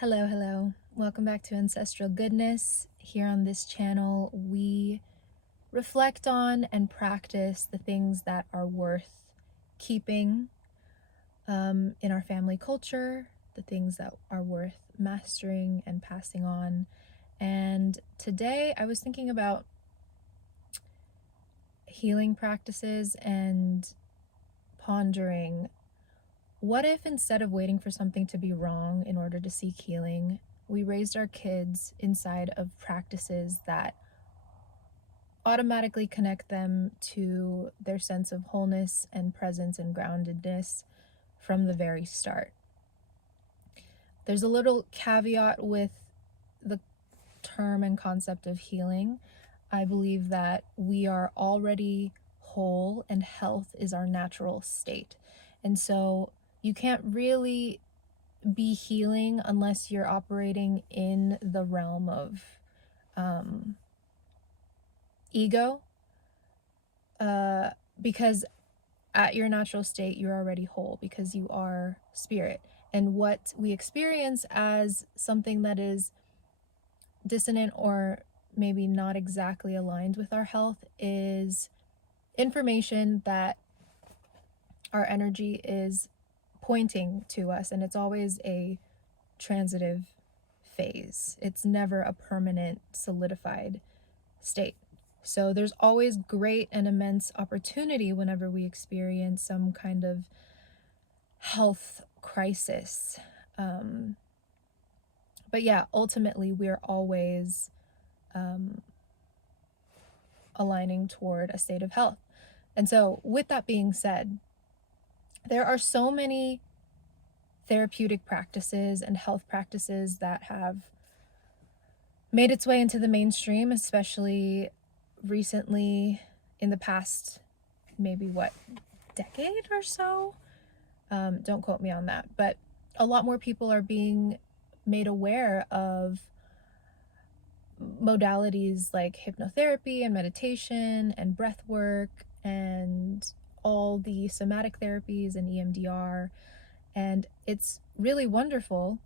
Hello, hello. Welcome back to Ancestral Goodness. Here on this channel, we reflect on and practice the things that are worth keeping in our family culture, the things that are worth mastering and passing on. And today I was thinking about healing practices and pondering, what if instead of waiting for something to be wrong in order to seek healing, we raised our kids inside of practices that automatically connect them to their sense of wholeness and presence and groundedness from the very start? There's a little caveat with the term and concept of healing. I believe that we are already whole and health is our natural state. And so you can't really be healing unless you're operating in the realm of ego, because at your natural state you're already whole because you are spirit. And what we experience as something that is dissonant or maybe not exactly aligned with our health is information that our energy is pointing to us, and it's always a transitive phase. It's never a permanent, solidified state. So there's always great and immense opportunity whenever we experience some kind of health crisis. But yeah, ultimately, we're always aligning toward a state of health. And so, with that being said, there are so many therapeutic practices and health practices that have made its way into the mainstream, especially recently in the past, maybe decade or so. Don't quote me on that, but a lot more people are being made aware of modalities like hypnotherapy and meditation and breath work and all the somatic therapies and EMDR. And it's really wonderful.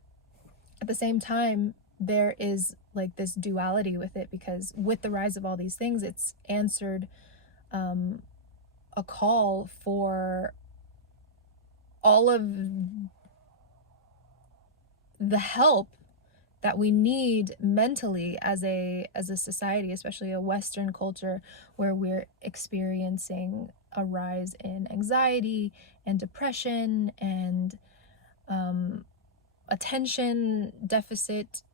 At the same time, there is like this duality with it, because with the rise of all these things, it's answered a call for all of the help that we need mentally as a society, especially a Western culture where we're experiencing a rise in anxiety and depression and attention deficit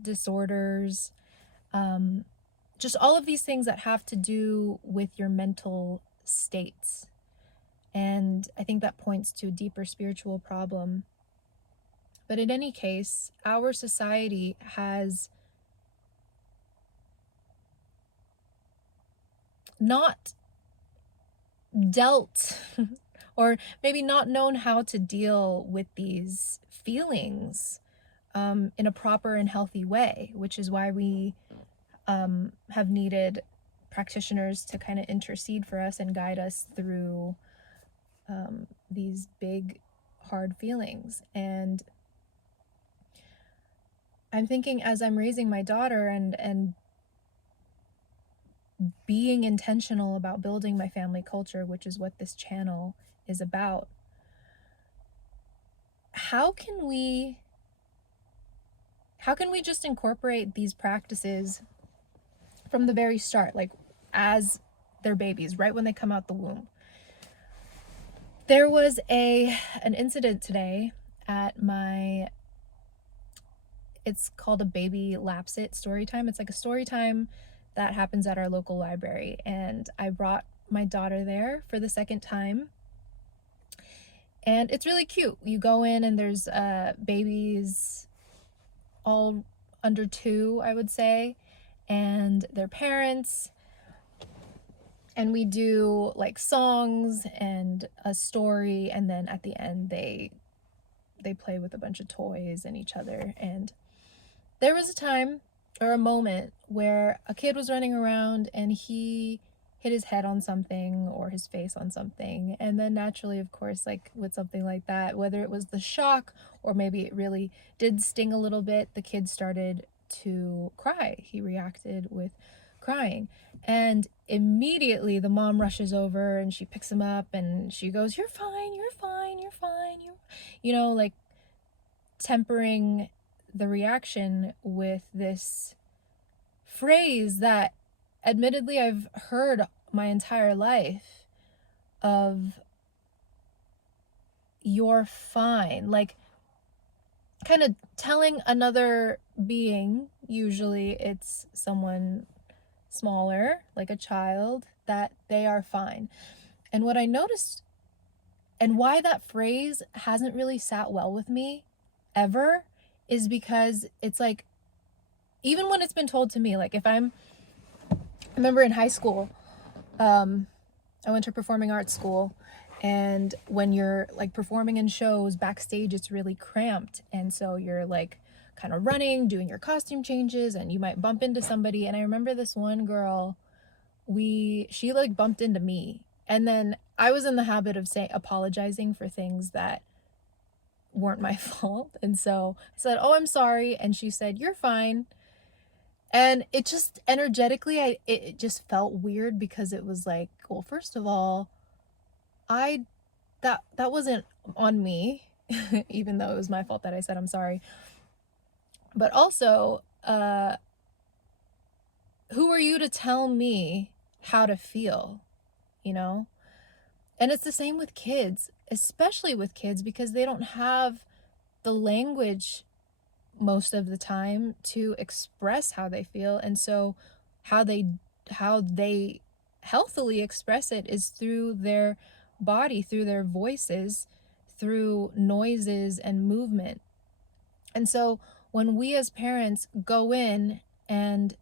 disorders, just all of these things that have to do with your mental states. And I think that points to a deeper spiritual problem. But in any case, our society has not dealt or maybe not known how to deal with these feelings in a proper and healthy way, which is why we have needed practitioners to kind of intercede for us and guide us through these big, hard feelings. And I'm thinking, as I'm raising my daughter and being intentional about building my family culture, which is what this channel is about, how can we just incorporate these practices from the very start, like as they're babies, right when they come out the womb? There was an incident today at it's called a baby lapsit story time. It's like a story time that happens at our local library, and I brought my daughter there for the second time. And it's really cute. You go in and there's babies all under 2, I would say, and their parents. And we do like songs and a story, and then at the end they play with a bunch of toys and each other. And there was a time or a moment where a kid was running around and he hit his head on something or his face on something. And then naturally, of course, like with something like that, whether it was the shock or maybe it really did sting a little bit, the kid started to cry. He reacted with crying. And immediately the mom rushes over and she picks him up and she goes, "You're fine, you're fine, you're fine." Like tempering the reaction with this phrase that admittedly I've heard my entire life of "you're fine." Like kind of telling another being, usually it's someone smaller, like a child, that they are fine. And what I noticed and why that phrase hasn't really sat well with me ever is because it's like, even when it's been told to me, like I remember in high school, I went to performing arts school, and when you're like performing in shows backstage, it's really cramped, and so you're like kind of running, doing your costume changes, and you might bump into somebody. And I remember this one girl, she like bumped into me, and then I was in the habit of apologizing for things that weren't my fault, and so I said, "Oh, I'm sorry," and she said, "You're fine." And it just energetically, it just felt weird because it was like, well, first of all, I that wasn't on me, even though it was my fault that I said I'm sorry. But also, who are you to tell me how to feel, you know? And it's the same with kids, especially with kids, because they don't have the language most of the time to express how they feel. And so how they how they healthily express it is through their body, through their voices, through noises and movement. And so when we as parents go in and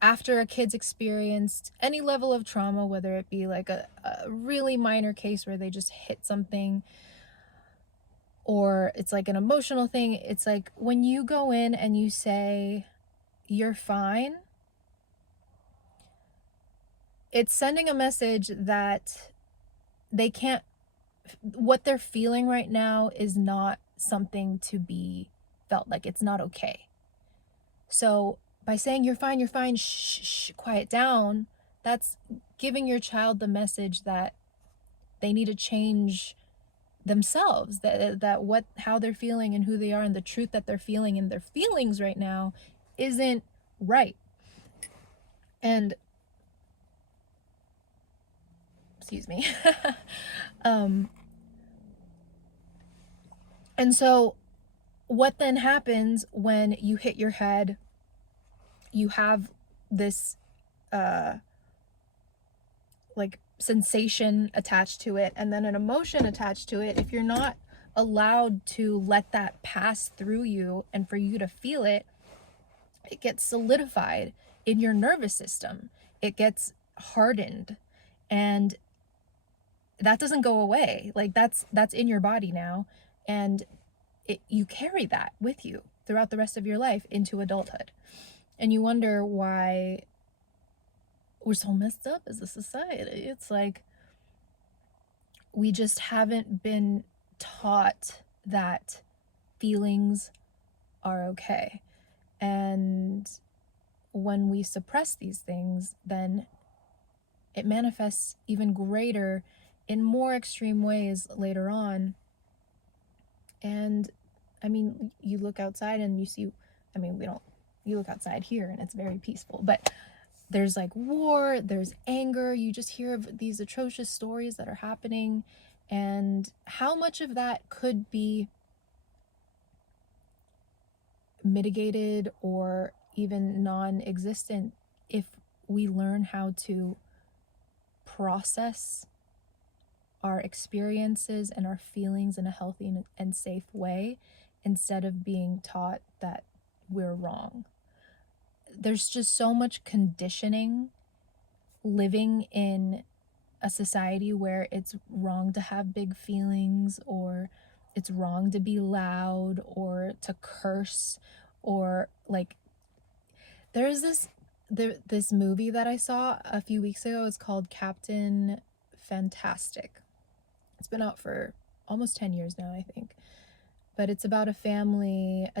after a kid's experienced any level of trauma, whether it be like a really minor case where they just hit something, or it's like an emotional thing, it's like when you go in and you say, "You're fine," it's sending a message that they can't, what they're feeling right now is not something to be felt, like it's not okay. So by saying you're fine, shh, shh, quiet down, that's giving your child the message that they need to change themselves, that what how they're feeling and who they are and the truth that they're feeling and their feelings right now isn't right. And excuse me. um and so what then happens when you hit your head, you have this uh like sensation attached to it and then an emotion attached to it. If you're not allowed to let that pass through you and for you to feel it, it gets solidified in your nervous system. It gets hardened, and that doesn't go away. Like that's in your body now, and you carry that with you throughout the rest of your life into adulthood. And you wonder why we're so messed up as a society. It's like we just haven't been taught that feelings are okay. And when we suppress these things, then it manifests even greater in more extreme ways later on. And I mean, you look outside and you see, I mean, you look outside here and it's very peaceful, but there's like war, there's anger, you just hear of these atrocious stories that are happening. And how much of that could be mitigated or even non-existent if we learn how to process our experiences and our feelings in a healthy and safe way instead of being taught that we're wrong. There's just so much conditioning living in a society where it's wrong to have big feelings, or it's wrong to be loud or to curse, or like there's this this movie that I saw a few weeks ago. It's called Captain Fantastic. It's been out for almost 10 years now, I think. But it's about a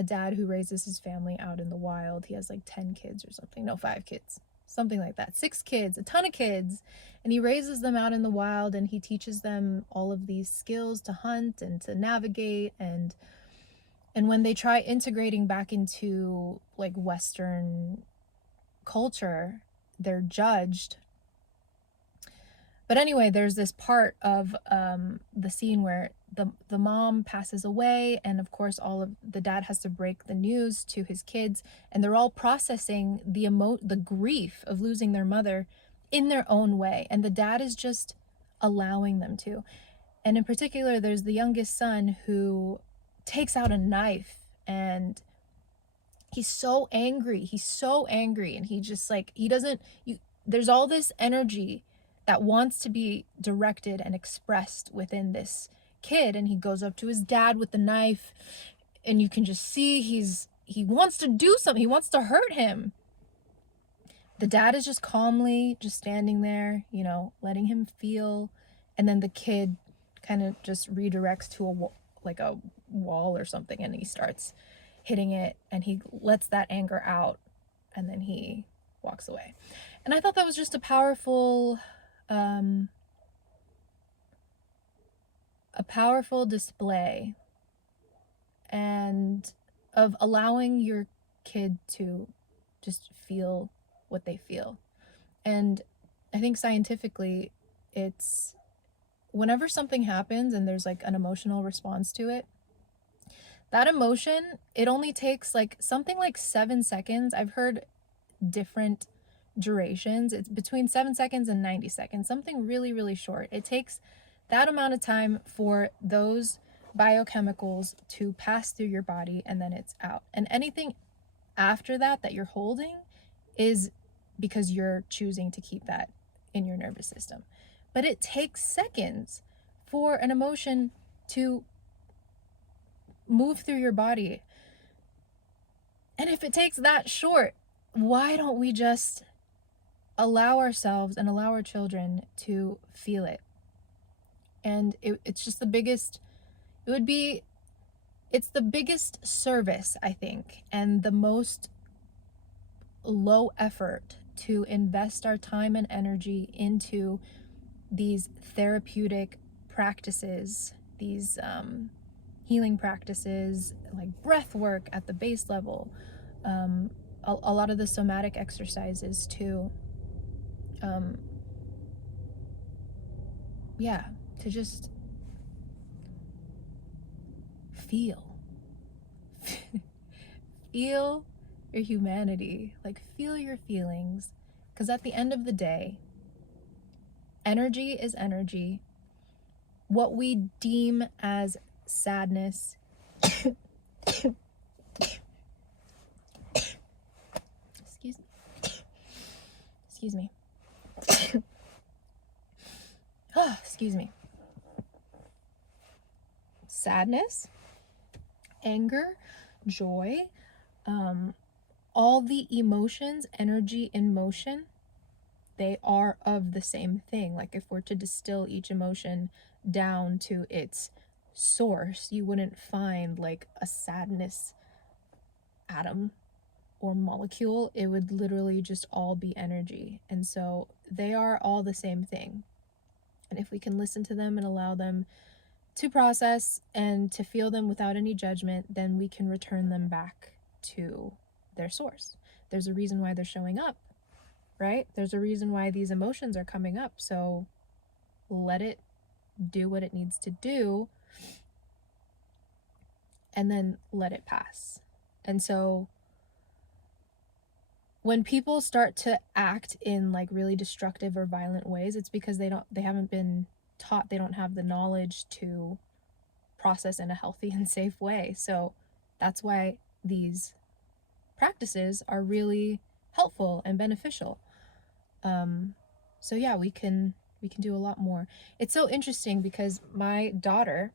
dad who raises his family out in the wild. He has like 10 kids or something. No, 5 kids. Something like that. 6 kids, a ton of kids. And he raises them out in the wild, and he teaches them all of these skills to hunt and to navigate. And when they try integrating back into like Western culture, they're judged. But anyway, there's this part of the scene where the mom passes away, and of course the dad has to break the news to his kids, and they're all processing the grief of losing their mother in their own way, and the dad is just allowing them to. And in particular, there's the youngest son who takes out a knife, and he's so angry, and he just like, he doesn't, there's all this energy that wants to be directed and expressed within this kid, and he goes up to his dad with the knife, and you can just see he wants to do something, he wants to hurt him. The dad is just calmly just standing there, you know, letting him feel, and then the kid kind of just redirects to a wall or something, and he starts hitting it, and he lets that anger out, and then he walks away. And I thought that was just a powerful display and of allowing your kid to just feel what they feel. And I think scientifically, it's whenever something happens and there's like an emotional response to it, that emotion, it only takes like something like 7 seconds. I've heard different durations. It's between 7 seconds and 90 seconds, something really, really short. It takes that amount of time for those biochemicals to pass through your body, and then it's out. And anything after that you're holding is because you're choosing to keep that in your nervous system. But it takes seconds for an emotion to move through your body. And if it takes that short, why don't we just allow ourselves and allow our children to feel it? And it's just it's the biggest service, I think, and the most low effort to invest our time and energy into these therapeutic practices, these healing practices, like breath work at the base level, a lot of the somatic exercises too. To just feel feel your humanity, like feel your feelings, because at the end of the day, energy is energy. What we deem as sadness excuse me excuse me sadness, anger, joy, all the emotions, energy in motion, they are of the same thing. Like if we're to distill each emotion down to its source, you wouldn't find like a sadness atom or molecule. It would literally just all be energy. And so they are all the same thing. And if we can listen to them and allow them to process and to feel them without any judgment, then we can return them back to their source. There's a reason why they're showing up, right? There's a reason why these emotions are coming up. So let it do what it needs to do, and then let it pass. And so when people start to act in like really destructive or violent ways, it's because they haven't been taught, they don't have the knowledge to process in a healthy and safe way. So that's why these practices are really helpful and beneficial. So yeah, we can do a lot more. It's so interesting because my daughter,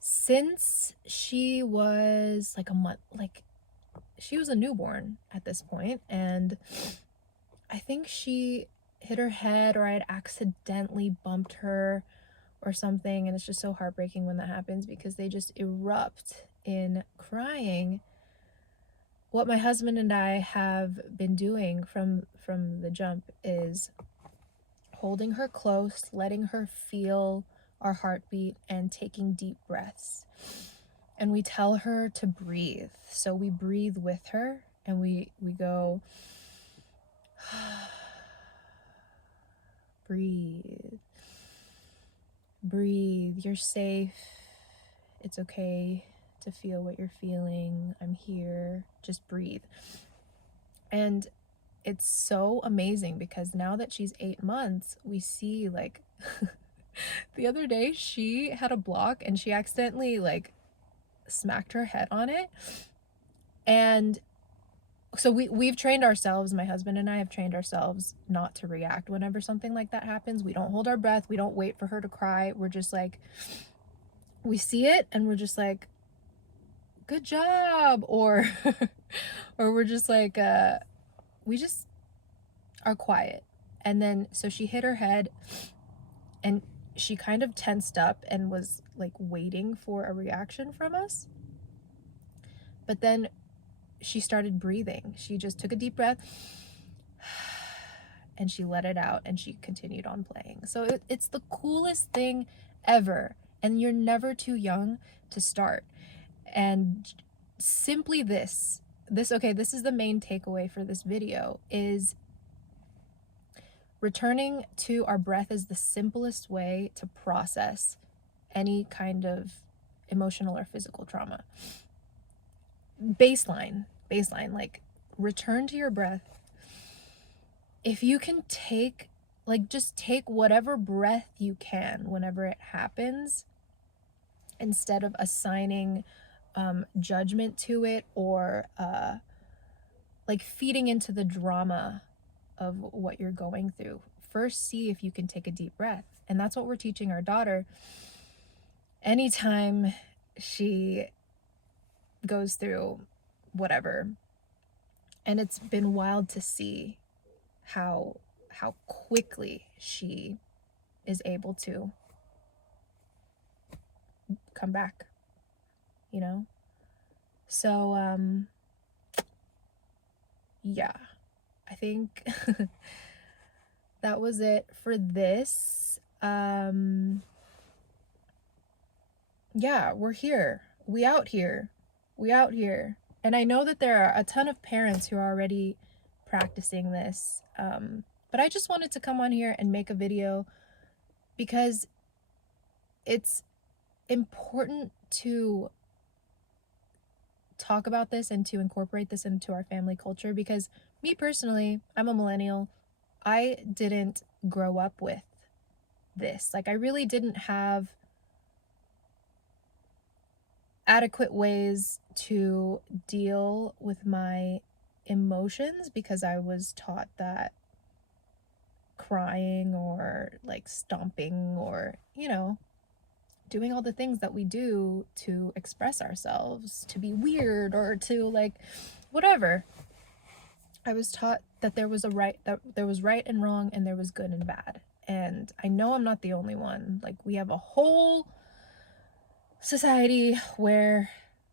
since she was like a month, like she was a newborn at this point, and I think she hit her head, or I had accidentally bumped her or something, and it's just so heartbreaking when that happens because they just erupt in crying. What my husband and I have been doing from the jump is holding her close, letting her feel our heartbeat, and taking deep breaths. And we tell her to breathe. So we breathe with her, and we go breathe. Breathe. You're safe. It's okay to feel what you're feeling. I'm here. Just breathe. And it's so amazing because now that she's 8 months, we see like the other day she had a block and she accidentally like smacked her head on it. And so we've trained ourselves, my husband and I have trained ourselves not to react whenever something like that happens. We don't hold our breath. We don't wait for her to cry. We're just like, we see it and we're just like, good job. Or or we're just like, we just are quiet. And then so she hit her head and she kind of tensed up and was like waiting for a reaction from us. But then she started breathing. She just took a deep breath and she let it out and she continued on playing. So it's the coolest thing ever. And you're never too young to start. And simply this is the main takeaway for this video, is returning to our breath is the simplest way to process any kind of emotional or physical trauma. Baseline, like return to your breath. If you can take, like just take whatever breath you can whenever it happens, instead of assigning judgment to it or like feeding into the drama of what you're going through. First, see if you can take a deep breath. And that's what we're teaching our daughter. Anytime she goes through whatever. And it's been wild to see how quickly she is able to come back, you know? So yeah, I think that was it for this. Yeah, we're here. We out here. And I know that there are a ton of parents who are already practicing this. But I just wanted to come on here and make a video because it's important to talk about this and to incorporate this into our family culture, because me personally, I'm a millennial. I didn't grow up with this. Like, I really didn't have adequate ways to deal with my emotions because I was taught that crying or like stomping or, you know, doing all the things that we do to express ourselves, to be weird or to like whatever. I was taught that there was right and wrong and there was good and bad. And I know I'm not the only one. Like, we have a whole society where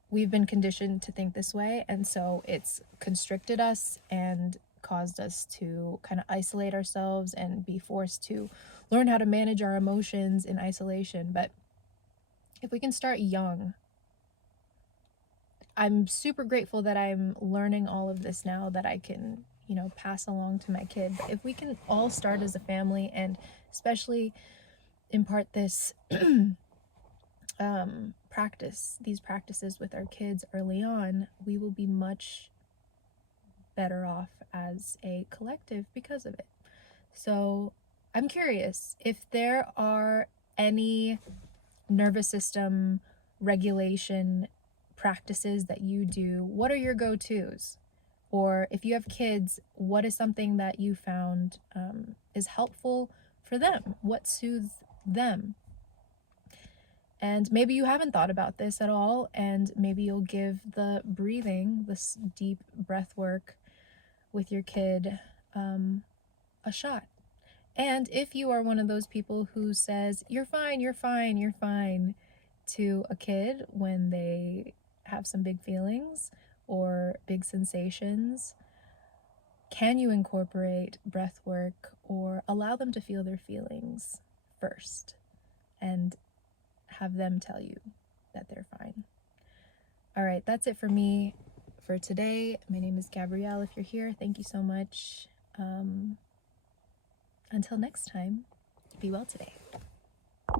we've been conditioned to think this way, and so it's constricted us and caused us to kind of isolate ourselves and be forced to learn how to manage our emotions in isolation. But if we can start young, I'm super grateful that I'm learning all of this now that I can, you know, pass along to my kid. But if we can all start as a family and especially impart this these practices with our kids early on, we will be much better off as a collective because of it. So I'm curious if there are any nervous system regulation practices that you do. What are your go-tos? Or if you have kids, what is something that you found is helpful for them? What soothes them? And maybe you haven't thought about this at all, and maybe you'll give the breathing, this deep breath work with your kid, a shot. And if you are one of those people who says, "You're fine, you're fine, you're fine," to a kid when they have some big feelings or big sensations, can you incorporate breath work or allow them to feel their feelings first and have them tell you that they're fine? All right, that's it for me for today. My name is Gabrielle. If you're here, thank you so much. Until next time, be well today.